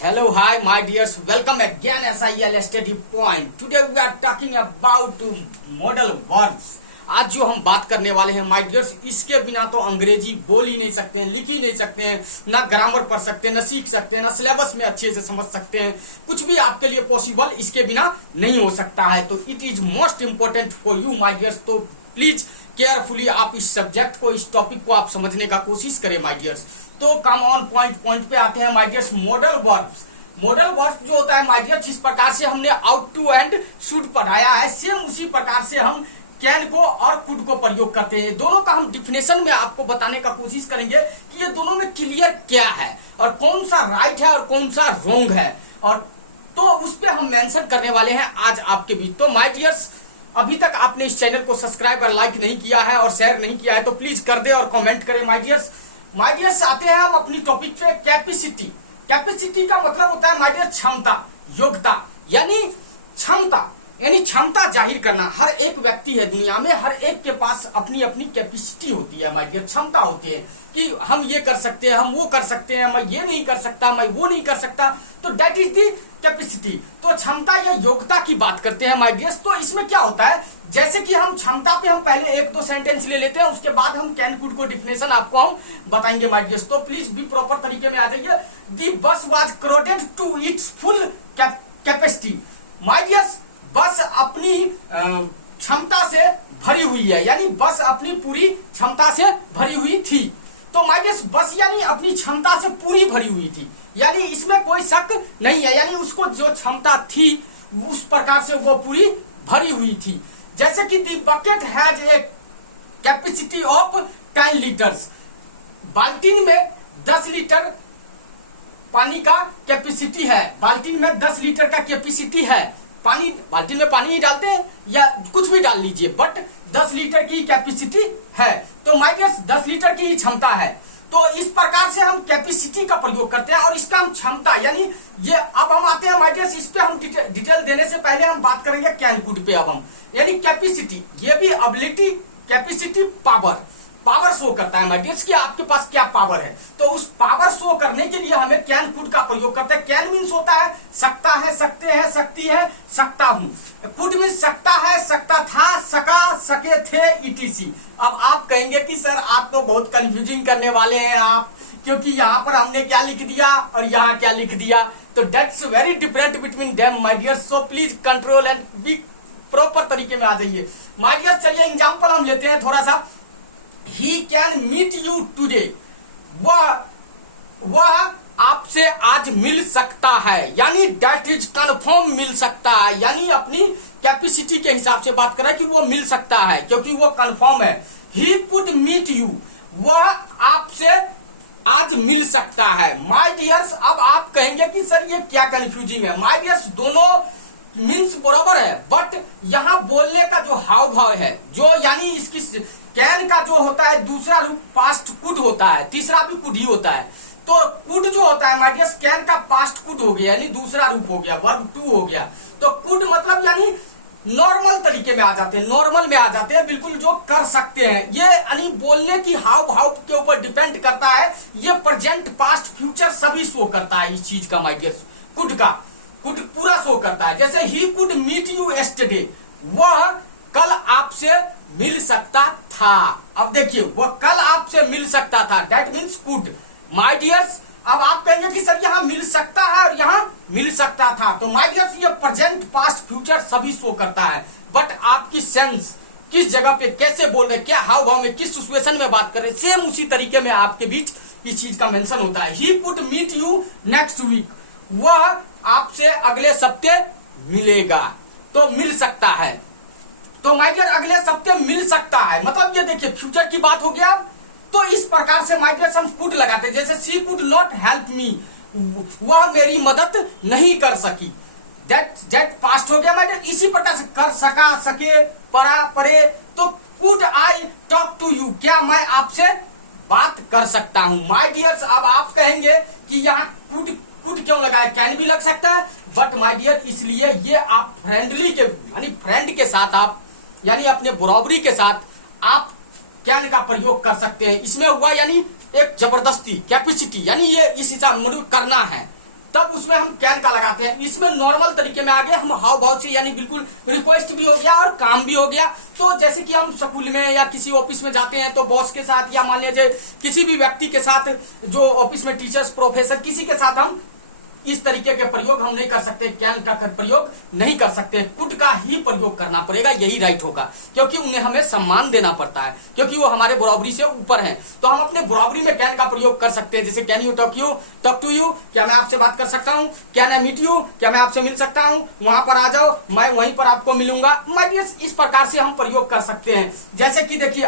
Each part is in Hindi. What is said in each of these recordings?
Hello, hi, my dears. Welcome again SIL Study Point. Today we are talking about modal verbs. आज जो हम बात करने वाले हैं माय डियर्स, इसके बिना तो अंग्रेजी बोल ही नहीं सकते हैं, लिख ही नहीं सकते हैं, ना ग्रामर पढ़ सकते हैं, ना सीख सकते हैं, ना सिलेबस में अच्छे से समझ सकते हैं। कुछ भी आपके लिए पॉसिबल इसके बिना नहीं हो सकता है। तो it is most important for you my dears. तो प्लीज केयरफुली आप इस सब्जेक्ट को, इस टॉपिक को आप समझने का कोशिश करें माय डियर्स। तो कम ऑन पॉइंट पे आते हैं my dears. Modal verbs. Modal verbs जो होता है माय डियर्स, जिस प्रकार से हमने आउट टू एंड शुड पढ़ाया है, सेम उसी प्रकार से हम कैन को और कुड को प्रयोग करते हैं। दोनों का हम डिफिनेशन में आपको बताने का कोशिश करेंगे कि ये दोनों में क्लियर क्या है और कौन सा राइट है और कौन सा रॉन्ग है, और तो उस पर हम मेंशन करने वाले हैं आज आपके बीच। तो माय डियर्स, अभी तक आपने इस चैनल को सब्सक्राइब और लाइक नहीं किया है और शेयर नहीं किया है तो प्लीज कर दे और कमेंट करें माय डियर्स। माय डियर्स, आते हैं हम अपनी टॉपिक पे। कैपेसिटी। कैपेसिटी का मतलब होता है माय डियर्स क्षमता, योग्यता, यानी क्षमता, यानी क्षमता जाहिर करना। हर एक व्यक्ति है दुनिया में, हर एक के पास अपनी अपनी कैपेसिटी होती है माय डियर, क्षमता होती है कि हम ये कर सकते हैं, हम वो कर सकते हैं, मैं ये नहीं कर सकता, मैं वो नहीं कर सकता। तो दैट इज दी कैपेसिटी। तो क्षमता या योग्यता की बात करते हैं माय डियर्स। तो इसमें क्या होता है, जैसे कि हम क्षमता पे हम पहले एक दो सेंटेंस ले लेते हैं, उसके बाद हम कैन कुड को डिफिनेशन आपको हम बताएंगे माय डियर्स। तो प्लीज भी प्रॉपर तरीके में आ जाइए। The bus was crowded to its full capacity. My dears, bus अपनी क्षमता से भरी हुई है, यानी बस अपनी पूरी क्षमता से भरी हुई थी। तो माय डियर्स, बस यानी अपनी क्षमता से पूरी भरी हुई थी, यानी इसमें कोई शक नहीं है, यानी उसको जो क्षमता थी उस प्रकार से वो पूरी भरी हुई थी। जैसे कि the bucket has a capacity of 10 litres. बाल्टीन में 10 लीटर पानी का कैपेसिटी है, बाल्टीन में 10 लीटर का कैपेसिटी है। पानी, बाल्टी में पानी ही डालते हैं या कुछ भी डाल लीजिए, बट 10 लीटर की कैपेसिटी है। तो माय डियर्स, 10 लीटर की क्षमता है। तो इस प्रकार से हम कैपेसिटी का प्रयोग करते हैं और इसका हम क्षमता, यानी ये अब हम आते हैं माय डियर्स, इस पे हम डिटेल देने से पहले हम बात करेंगे कैन कुड पे। अब हम यानी कैपेसिटी, ये भी ability, capacity, power, power show करता है माय डियर्स कि आपके पास क्या पावर है। तो उस पावर शो करने के लिए हमें कैन कुड का प्रयोग करते हैं। कैन मीन्स होता है सकता है, सकते हैं, सकती है, सकता हूं। कुड मीन्स सकता है, सकता था, सका, सके थे, इटीसी। अब आप कहेंगे कि सर आप तो बहुत कंफ्यूजिंग करने वाले हैं आप, क्योंकि यहाँ पर हमने क्या लिख दिया और यहाँ क्या लिख दिया। तो that's very different between them my dears. So please control and B proper तरीके में आ जाइए माय डियर्स। चलिए एग्जाम्पल हम लेते हैं थोड़ा सा। He can meet you today. वह आपसे आज मिल सकता है, यानी that is confirm मिल सकता है, यानी अपनी कैपेसिटी के हिसाब से बात कर रहा है कि वो मिल सकता है क्योंकि वो कंफर्म है। He could meet you. वह आपसे आज मिल सकता है। माय डियर्स, अब आप कहेंगे कि सर ये क्या कंफ्यूजिंग है। माय डियर्स, दोनों मीन्स बराबर है, बट यहाँ बोलने का जो हाव भाव है, जो यानी इसकी कैन का जो होता है दूसरा रूप पास्ट कुड होता है, तीसरा भी कुड ही होता है। तो कुड जो होता है माय डियर्स, कैन का पास्ट कुड हो गया, यानी दूसरा रूप हो गया, वर्ब टू हो गया। तो कुड मतलब यानी नॉर्मल तरीके में आ जाते हैं, नॉर्मल में आ जाते हैं, बिल्कुल जो कर सकते हैं। ये यानी बोलने की हाव भाव के ऊपर डिपेंड करता है। ये प्रेजेंट, पास्ट, फ्यूचर सभी शो करता है इस चीज का माय डियर्स। कुड का, कुड पूरा शो करता है। जैसे ही कुड मीट यू यस्टरडे, वह कल आपसे मिल सकता था। अब देखिए, वह कल आपसे मिल सकता था, that means could my dears. अब आप कहेंगे कि सर यहाँ मिल सकता है और यहाँ मिल सकता था। तो माय डियर्स, ये प्रेजेंट, पास्ट, फ्यूचर सभी शो करता है, बट आपकी सेंस किस जगह पे कैसे बोल रहे, क्या हाव भाव में, किस सिचुएशन में बात कर रहे, सेम उसी तरीके में आपके बीच इस चीज का मेंशन होता है। He could meet you next week, वह आपसे अगले सप्ताह मिलेगा। तो मिल सकता है, तो माय डियर अगले सप्ताह मिल सकता है, मतलब ये देखिए फ्यूचर की बात हो गया। तो इस प्रकार से माय डियर हम कुड लगाते हैं। जैसे सी कुड नॉट हेल्प मी, वह मेरी मदद नहीं कर सकी, दैट पास्ट हो गया माय डियर। इसी प्रकार से कर सका, सके, परा, परे। तो could I talk to you, क्या मैं आपसे बात कर सकता हूं माय डियर्स। अब आप कहेंगे कि यहाँ कुड क्यों लगाया, कैन भी लग सकता है, बट माय डियर इसलिए ये आप फ्रेंडली के, यानी फ्रेंड के साथ आप, यानी अपने बराबरी के साथ आप कैन का प्रयोग कर सकते हैं। इसमें हुआ यानी एक जबरदस्ती, कैपेसिटी, यानी ये इस हिसाब करना है, तब उसमें हम कैन का लगाते हैं। इसमें नॉर्मल तरीके में आगे हम हाव भाव से, यानी बिल्कुल रिक्वेस्ट भी हो गया और काम भी हो गया। तो जैसे कि हम स्कूल में या किसी ऑफिस में जाते हैं तो बॉस के साथ या मान लीजिए किसी भी व्यक्ति के साथ, जो ऑफिस में टीचर्स, प्रोफेसर, किसी के साथ हम इस तरीके के प्रयोग हम नहीं कर सकते, कैन का प्रयोग नहीं कर सकते, कुड का ही प्रयोग करना पड़ेगा, यही राइट होगा, क्योंकि उन्हें हमें सम्मान देना पड़ता है, क्योंकि वो हमारे बराबरी से ऊपर हैं। तो हम अपने बराबरी में कैन का प्रयोग कर सकते हैं, जैसे can you talk to you, क्या मैं आपसे बात कर सकता हूँ, कैन आई मीट यू, क्या मैं आपसे मिल सकता हूँ, वहां पर आ जाओ, मैं वहीं पर आपको मिलूंगा। माय डियर, इस प्रकार से हम प्रयोग कर सकते हैं। जैसे कि देखिए,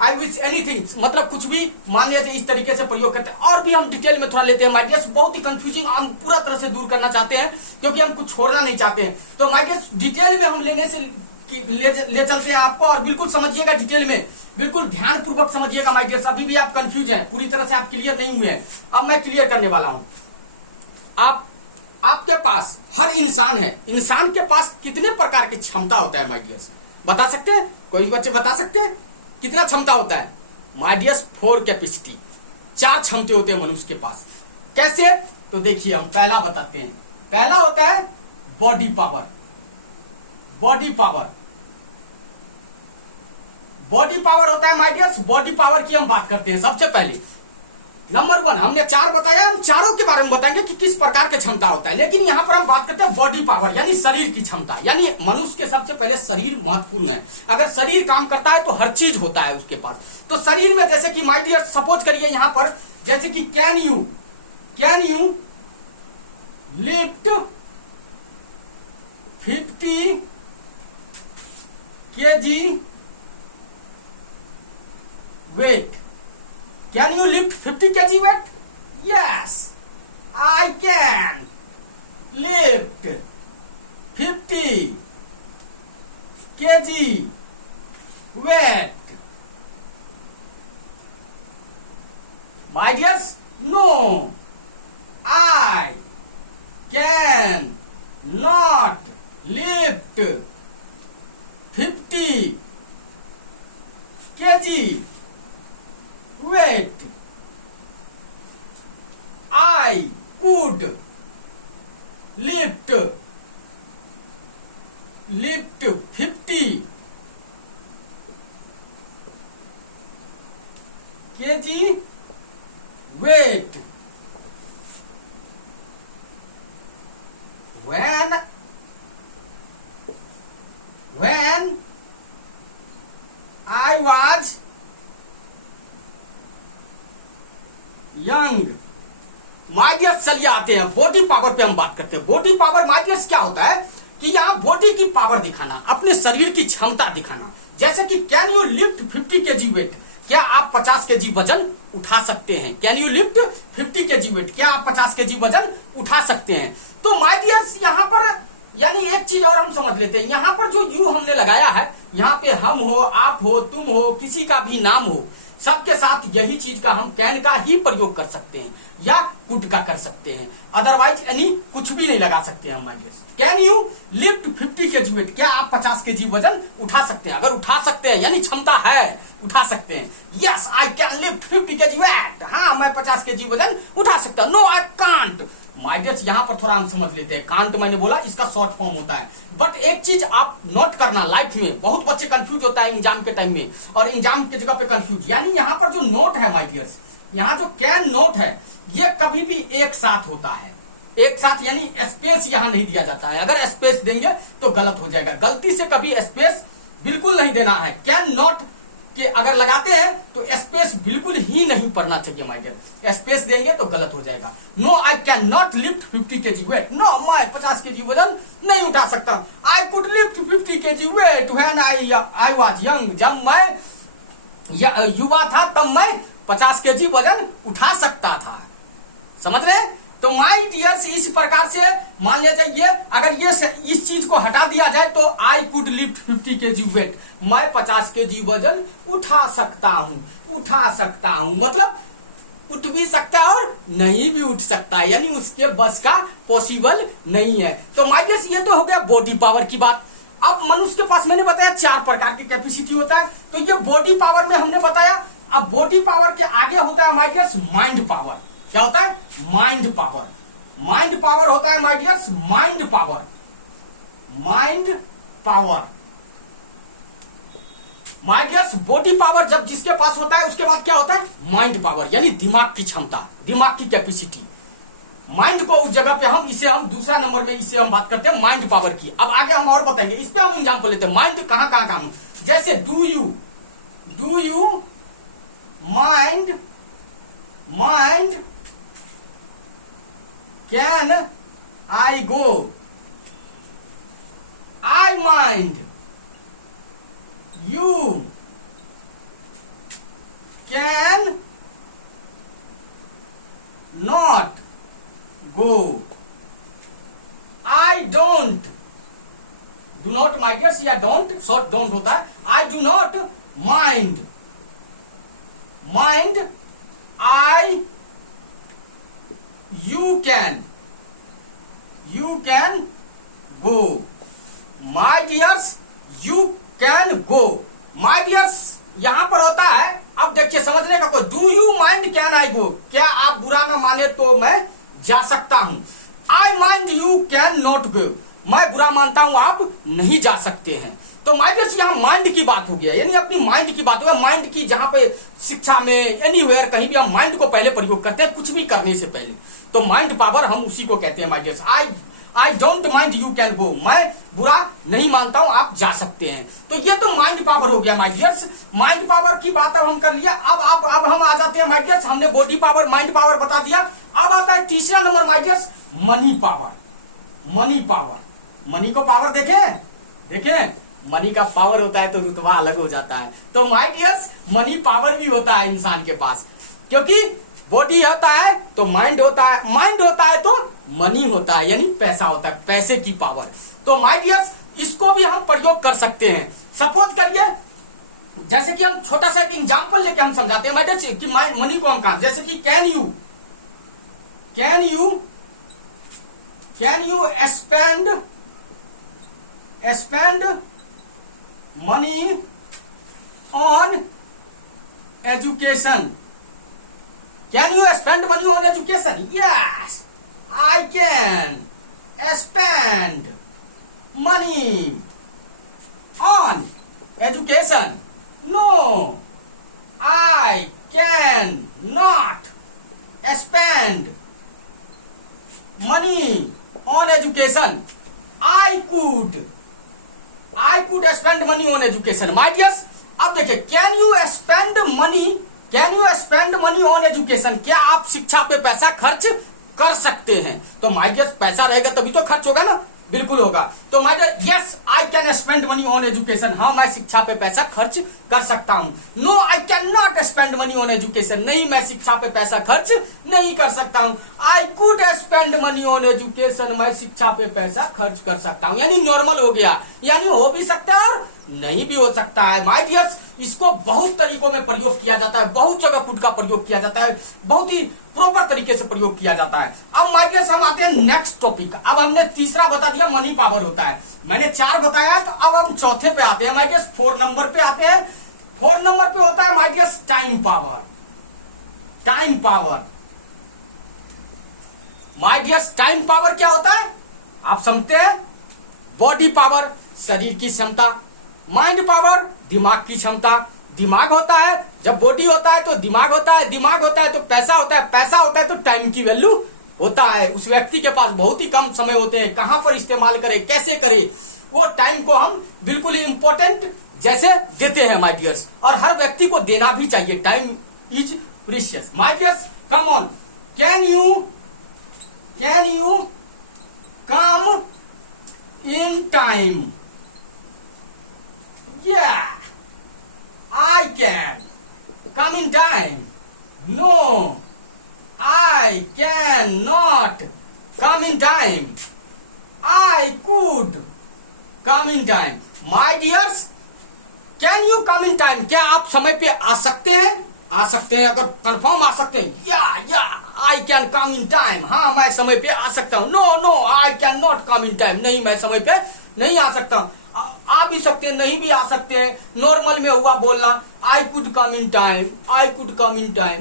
आई विश एनीथिंग, मतलब कुछ भी, मान लीजिए इस तरीके से प्रयोग करते हैं। और भी हम डिटेल में थोड़ा लेते हैं माय डियर्स, बहुत ही कंफ्यूजिंग हम पूरा तरह से दूर करना चाहते हैं, क्योंकि हम कुछ छोड़ना नहीं चाहते हैं। तो माय डियर्स, डिटेल में हम लेने से ले चलते हैं आपको, और बिल्कुल समझिएगा डिटेल में, बिल्कुल ध्यान पूर्वक समझिएगा माय डियर्स। अभी भी आप कंफ्यूज हैं, पूरी तरह से आप क्लियर नहीं हुए हैं, अब मैं क्लियर करने वाला हूं। आपके पास हर इंसान है, इंसान के पास कितने प्रकार की क्षमता होता है माय डियर्स, बता सकते हैं? कोई बच्चे बता सकते हैं कितना क्षमता होता है? माय डियर्स, 4 कैपेसिटी, 4 क्षमते होते हैं मनुष्य के पास। कैसे? तो देखिए, हम पहला बताते हैं। पहला होता है body power. Body power, body power होता है माय डियर्स। बॉडी पावर की हम बात करते हैं। सबसे पहले नंबर 1, हमने 4 बताया, हम चारों के बारे में बताएंगे कि किस प्रकार की क्षमता होता है, लेकिन यहां पर हम बात करते हैं बॉडी पावर, यानी शरीर की क्षमता। यानी मनुष्य के सबसे पहले शरीर महत्वपूर्ण है। अगर शरीर काम करता है तो हर चीज होता है उसके पास। तो शरीर में जैसे कि माय डियर, सपोज करिए यहां पर, जैसे कि can you lift 50 kg weight. Can you lift 50 kg weight? Yes, I can lift 50 kg weight. My dears, no, I can not lift 50 kg weight. I could lift 50 kg weight. When I was young. My dears, चलिए आते हैं बॉडी पावर पे, हम बात करते हैं। बॉडी पावर माय डियर्स क्या होता है कि यहाँ बॉडी की पावर दिखाना, अपने शरीर की क्षमता दिखाना। जैसे कि can you lift 50 kg weight, क्या आप 50 kg वजन उठा सकते हैं? Can you lift 50 kg weight, क्या आप 50 kg वजन उठा सकते हैं? तो माय डियर्स, यहाँ पर यानी एक चीज और हम समझ लेते हैं, यहाँ पर जो यू हमने लगाया है, यहाँ पे हम हो, आप हो, तुम हो, किसी का भी नाम हो, सबके साथ यही चीज का हम कैन का ही प्रयोग कर सकते हैं या कुड का कर सकते हैं, अदरवाइज यानी कुछ भी नहीं लगा सकते हैं हम। Can you lift 50 kg weight, क्या आप 50 kg वजन उठा सकते हैं? अगर उठा सकते हैं यानी क्षमता है, उठा सकते हैं। Yes, I can lift 50 kg weight, हाँ मैं 50 kg वजन उठा सकता हूं। No, I can't. My dears, यहां पर थोड़ा हम समझ लेते हैं। कांट मैंने बोला, इसका शॉर्ट फॉर्म होता है। बट एक चीज आप नोट करना, लाइफ में बहुत बच्चे कंफ्यूज होता है एग्जाम के टाइम में, और एग्जाम की जगह पे कंफ्यूज, यानी यहाँ पर जो नोट है माय डियर्स, यहाँ जो कैन नोट है, ये कभी भी एक साथ होता है, एक साथ, यानी स्पेस यहाँ नहीं दिया जाता है। अगर स्पेस देंगे तो गलत हो जाएगा, गलती से कभी स्पेस बिल्कुल नहीं देना है। कैन नॉट के अगर लगाते हैं तो स्पेस बिल्कुल ही नहीं पढ़ना चाहिए माय डियर, स्पेस देंगे तो गलत हो जाएगा। नो, आई कैन नॉट लिफ्ट 50 kg वेट, नो, मैं 50 kg वजन नहीं उठा सकता। I could lift 50 kg weight when I was young, जब मैं युवा था तब मैं 50 kg वजन उठा सकता था। समझ रहे? तो माय डियर्स, इस प्रकार से मान लिया जाए, अगर ये इस चीज को हटा दिया जाए तो I could lift 50 kg weight, मैं 50 kg वजन उठा सकता हूं, मतलब उठ भी सकता है और नहीं भी उठ सकता है, यानी उसके बस का पॉसिबल नहीं है। तो माय डियर्स, ये तो हो गया बॉडी पावर की बात। अब मनुष्य के पास मैंने बताया 4 प्रकार की कैपेसिटी होता है, तो ये बॉडी पावर में हमने बताया। अब बॉडी पावर के आगे होता है माय डियर्स माइंड पावर। क्या होता है? Mind power. माइंड पावर होता है my dears, mind power, mind power. My dears body power जब जिसके पास होता है उसके बाद क्या होता है, माइंड पावर, यानी दिमाग की क्षमता, दिमाग की कैपेसिटी। माइंड को उस जगह पे हम दूसरा नंबर में इससे हम बात करते हैं माइंड पावर की। अब आगे हम और बताएंगे, इस पे हम एग्जांपल लेते हैं माइंड कहां कहां काम, जैसे do you mind can I go, I mind you can not go, I don't, do not my dears, या don't, short don't होता है, I do not mind, you can go, my dears you can go, my dears यहां पर होता है। अब देखिए समझने का कोई, do you mind can I go, क्या आप बुरा ना माने तो मैं जा सकता हूं। I mind you can not go, मैं बुरा मानता हूं आप नहीं जा सकते हैं। तो माय डियर्स यहाँ माइंड की बात हो गया, यानी अपनी माइंड की बात हो गया। माइंड की जहां पे शिक्षा में एनीवेयर कहीं भी हम माइंड को पहले प्रयोग करते हैं, कुछ भी करने से पहले, तो माइंड पावर हम उसी को कहते हैं my dears. I don't mind you can go, मैं बुरा नहीं मानता हूं आप जा सकते हैं। तो ये तो माइंड पावर हो गया माय डियर्स। माइंड पावर की बात अब हम कर लिया। अब हम आ जाते हैं माय डियर्स, हमने बॉडी पावर माइंड पावर बता दिया। अब आता है तीसरा number my dears, money power. Money power, money को पावर देखें मनी का पावर होता है तो रुतबा अलग हो जाता है। तो माय डियर्स मनी पावर भी होता है इंसान के पास, क्योंकि बॉडी होता है तो माइंड होता है, माइंड होता है तो मनी होता है, यानी पैसा होता है, पैसे की पावर। तो माय डियर्स इसको भी हम प्रयोग कर सकते हैं। सपोज करिए, जैसे कि हम छोटा सा एक एग्जांपल लेके हम समझाते हैं माय डियर्स कि मनी को हम कहा, जैसे कि can you spend money on education? Can you spend money on education? Yes, I can spend money on education. No, I can not spend money on education. I could spend money on education. My dears, अब देखिए, can you spend money on education? क्या आप शिक्षा पे पैसा खर्च कर सकते हैं? तो माय डियर्स पैसा रहेगा तभी तो खर्च होगा ना, बिल्कुल होगा। तो my dear yes I can spend money on education, हाँ मैं शिक्षा पे पैसा खर्च कर सकता हूँ। No I can not spend money on education, नहीं मैं शिक्षा पे पैसा खर्च नहीं कर सकता हूँ। I could spend money on education, मैं शिक्षा पे पैसा खर्च कर सकता हूँ। यानी नॉर्मल हो गया, यानी हो भी सकता है और नहीं भी हो सकता है। माय डियर्स इसको बहुत तरीकों में प्रयोग किया जाता है, बहुत जगह कुड का प्रयोग किया जाता है, बहुत ही प्रॉपर तरीके से प्रयोग किया जाता है। अब माय डियर्स हम आते हैं नेक्स्ट टॉपिक। अब हमने तीसरा बता दिया मनी पावर होता है, मैंने 4 बताया, तो अब हम चौथे पे आते हैं माय डियर्स, 4 नंबर पे आते हैं। 4 नंबर पे होता है my dears time power. Time power my dears, time power क्या होता है आप समझते हैं? बॉडी पावर शरीर की क्षमता, माइंड पावर दिमाग की क्षमता। दिमाग होता है जब बॉडी होता है तो दिमाग होता है, दिमाग होता है तो पैसा होता है, पैसा होता है तो टाइम की वैल्यू होता है। उस व्यक्ति के पास बहुत ही कम समय होते हैं, कहां पर इस्तेमाल करे, कैसे करे, वो टाइम को हम बिल्कुल ही इंपॉर्टेंट जैसे देते हैं माय डियर्स, और हर व्यक्ति को देना भी चाहिए। Time is precious. My dears come on, can you come in time? Yeah, I can come in time. No, I cannot come in time. I could come in time. My dears, can you come in time? क्या आप समय पे आ सकते हैं? आ सकते हैं, अगर कंफर्म आ सकते हैं। या I can come in time. हाँ मैं समय पे आ सकता हूँ। No, I cannot come in time. नहीं मैं समय पे नहीं आ सकता हूँ। आ भी सकते हैं, नहीं भी आ सकते हैं। नॉर्मल में हुआ बोलना, I could come in time,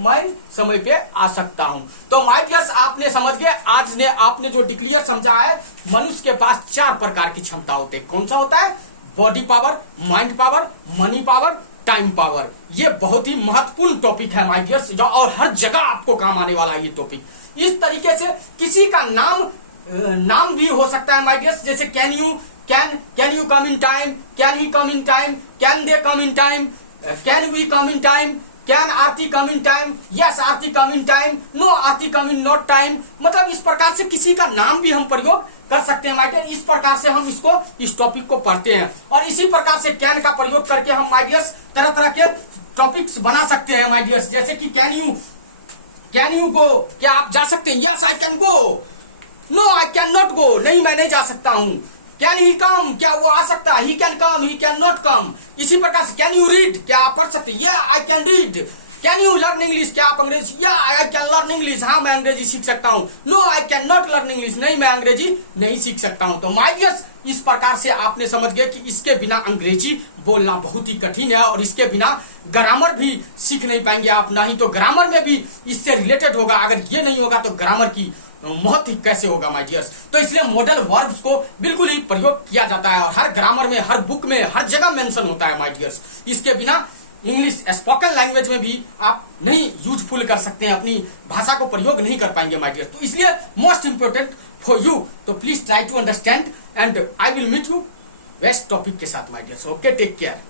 मैं समय पे आ सकता हूं। तो माय डियर्स आपने समझ गए, आज ने आपने जो डिक्लेयर समझा है, मनुष्य के पास 4 प्रकार की क्षमता होते हैं। कौन सा होता है? Body power, mind power, money power, time power. ये बहुत ही महत्वपूर्ण टॉपिक है माय डियर्स, जो और हर जगह आपको काम आने वाला है ये टॉपिक। इस तरीके से किसी का नाम भी हो सकता है माय डियर्स, जैसे can you come in time, can he come in time, can they come in time, can we come in time, can Aarti come in time, yes Aarti come in time, no Aarti come in not time. मतलब इस प्रकार से किसी का नाम भी हम प्रयोग कर सकते हैं माय डियर। इस प्रकार से हम इस टॉपिक को पढ़ते हैं, और इसी प्रकार से कैन का प्रयोग करके हम माय डियर्स तरह तरह के टॉपिक्स बना सकते हैं माय डियर्स। जैसे कि कैन यू गो, क्या आप जा सकते हैं? Yes I can go, no I can not गो, नहीं मैं नहीं जा सकता हूं। कैन ही कम, क्या वो आ सकता है? He can come, he can not come. इसी प्रकार से कैन यू रीड, क्या आप पढ़ सकते हैं? या I can read. Can you learn English, क्या आप अंग्रेजी? या आई कैन लर्न इंग्लिश, हाँ मैं अंग्रेजी सीख सकता हूँ। No I can not learn English, नहीं मैं अंग्रेजी नहीं सीख सकता हूँ। तो माय डियर्स, इस प्रकार से आपने समझ गए कि इसके बिना अंग्रेजी बोलना बहुत ही कठिन है, और इसके बिना ग्रामर भी सीख नहीं पाएंगे आप, ना ही तो ग्रामर में भी इससे रिलेटेड होगा। अगर ये नहीं होगा तो ग्रामर की महत्व कैसे होगा माय डियर्स। तो इसलिए मॉडल वर्ब्स को बिल्कुल ही प्रयोग किया जाता है, और हर ग्रामर में, हर बुक में, हर जगह मेंशन होता है माय डियर्स। इसके बिना इंग्लिश स्पोकन लैंग्वेज में भी आप नहीं यूजफुल कर सकते हैं, अपनी भाषा को प्रयोग नहीं कर पाएंगे माय डियर्स। तो इसलिए मोस्ट इंपोर्टेंट फॉर यू, तो please try to understand, and I will meet you best topic के साथ my dears. Okay, take care.